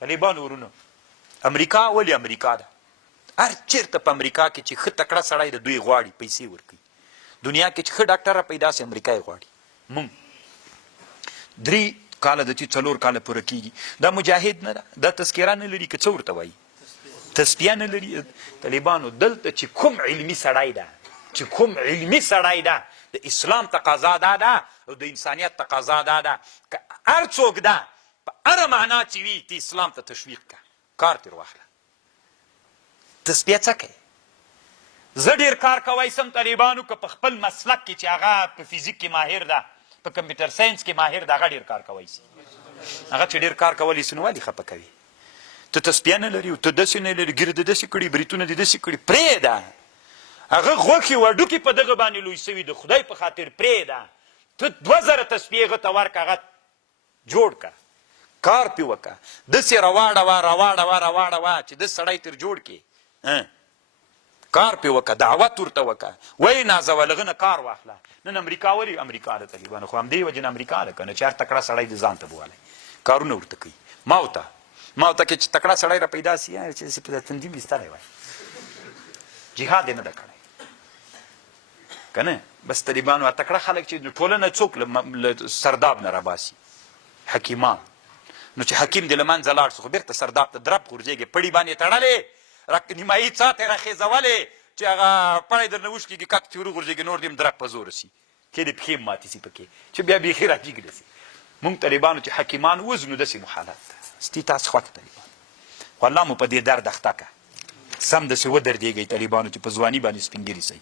طالبانو ورونو امریکا ولې امریکا ده؟ هر چېرته په امریکا کې چې ښه تکړه سړی د دوی غواړي پیسې ورکوي. دنیا کې چې ښه ډاکټره پیدا سي امریکا یې غواړي. مونږ 3 کاله د چې 4 کاله پوره کېږي دا مجاهد نه ده، دا تذکره نه لري که څه ورته وایي، تسپیه نه لري. طالبانو دلته چې کوم علمي سړی ده، چې کوم علمي سړی ده، د اسلام تقاضا دا ده او د انسانیت تقاضا دا ده که هر څوک ده په هره معنا چې وي ته اسلام ته تشویق کړه، کار ترې واخله. تسپیه څه کوي؟ زه ډېر کار کوی سم طالبانو که په خپل مسلک کې چې هغه په فزیک کې ماهر ده، په کمپیوټر ساینس کې ماهر ده، هغه ډېر کار کوی سي. هغه چې ډېر کار کولی سي نو ولې خفه کوي؟ ته تسپیه نه لري او ته داسې نه لري، ګیره دې داسې کړي، بریتونه دې داسې کړي، پرېږده. هغه غوښې وډوکې په دغه باندې لوی سوي د خدای په خاطر پرېږده. ته 2000 تسپیې هغه ته ورکړه، هغه جوړ کړه، کار پې وکړه، داسې راواړوه چې د سړی تر جوړ کړي، کار پې وکړه، دعوت ورته وکړه، وایي نازوه له هغه نه کار واخله. نن امریکا ولې امریکا ده طالبانو؟ خو همدې وجې نه امریکا ده که نه چې هر تکړه سړی د ځان ته بوالی کارونه ورته کوي. ما ورته کې چې تکړه سړی را پیدا سي چې په تنظیم ایستلی وای، جهاد یې نه ده کړی که نه. بس طالبانو تکړه خلک چې ټولنه څوک له سرداب نه راباسي، حکیمان. نو چې حکیم دې له منځه لاړ سو خو بېرته سرداب ته درب غورځېږي، پړي باندې تړلې نیمایي څا ته یې راخېځولې چې هغه پړی در نه وشکېږي، کک چې وروغورځېږي، نور دې هم درب په زوره سي، کې دې پښې ماتې سي پکې چې بیا بیخي راجګ سي. مونږ طالبانو چې حکیمان وزنو داسې مو حالت ده. ستي تاسو خوښ طالبان خو الله مو په دې درد اخته که سم داسې ودردېږئ طالبانو چې په ځواني باندې سپینګیري سئ.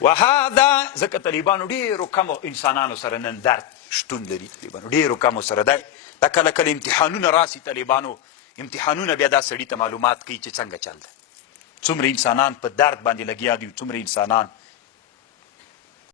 وهذا ځکه طالبانو ډېرو کمو انسانانو سره نن درد شتون لري. طالبانو ډېرو کمو سره دا کله کله امتحانونه راسي طالبانو، امتحانونه بیا دا سړي ته معلومات کوي چې څنګه چل ده، څومره انسانان په درد باندې لګیا دي، څومره انسانان